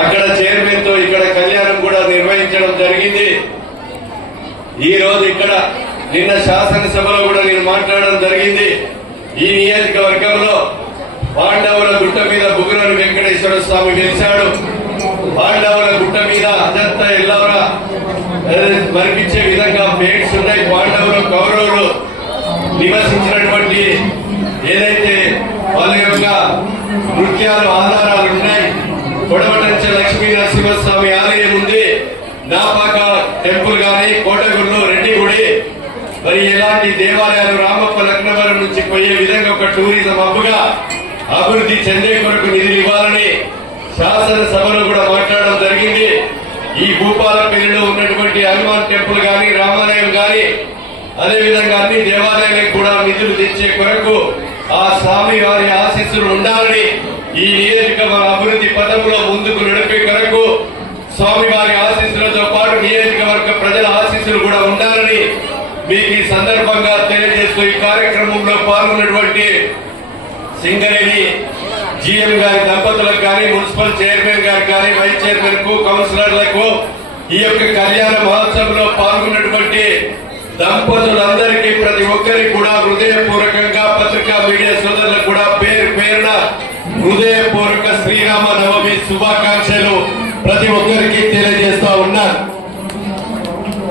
అక్కడ చైర్మన్ తో ఇక్కడ కళ్యాణం కూడా నిర్వహించడం జరిగింది. ఈ రోజు ఇక్కడ నిన్న శాసనసభలో కూడా నేను మాట్లాడడం జరిగింది. ఈ నియోజకవర్గంలో పాండవుల గుట్ట మీద బుగురని వెంకటేశ్వర స్వామి వెలిశాడు. పాండవుల గుట్ట మీద అజంతా ఎల్లవరా మరిపించే విధంగా పేట్స్ ఉన్నాయి. పాండవులు కౌరవులు నివసించినటువంటి ఏదైతే వాళ్ళ యొక్క నృత్యాలు ఆధారాలు ఉన్నాయి. కొడవటంచ లక్ష్మీ నరసింహస్వామి ఆలయం ఉంది. నాపాక టెంపుల్ గాని, కోటగుళ్ళు, రెడ్డి గుడి, మరి ఎలాంటి దేవాలయాలు రామప్ప లక్నవరం నుంచి పోయే విధంగా ఒక టూరిజం హబ్గా అభివృద్ధి చెందే కొరకు నిధులు ఇవ్వాలని శాసనసభలో కూడా మాట్లాడడం జరిగింది. ఈ భూపాలపల్లిలో ఉన్నటువంటి హనుమాన్ టెంపుల్ గాని, రామాలయం గాని, అదేవిధంగా అన్ని దేవాలయాలకు కూడా నిధులు తెచ్చే కొరకు ఆ స్వామి వారి ఆశీస్సులు ఉండాలని, ఈ నియోజకవర్గ అభివృద్ధి పథంలో ముందుకు నడిపే కొరకు స్వామి వారి ఆశీస్సులతో పాటు నియోజకవర్గ ప్రజల ఆశీస్సులు కూడా ఉండాలని మీకు ఈ సందర్భంగా తెలియజేస్తూ ఈ కార్యక్రమంలో పాల్గొన్నటువంటి సింగరేణి జీఎం గారి దంపతులకు కానీ, మున్సిపల్ చైర్మన్ గారికి కానీ, వైస్ చైర్మన్ కు, కౌన్సిలర్లకు, ఈ యొక్క కళ్యాణ మహోత్సవంలో పాల్గొన్నటువంటి దంపతులందరికీ ప్రతి ఒక్కరికి కూడా హృదయపూర్వకంగా పత్రికా మీడియా సోదరులకు కూడా పేరు పేరున హృదయపూర్వక శ్రీరామ నవమి శుభాకాంక్షలు ప్రతి ఒక్కరికి తెలియజేస్తారు.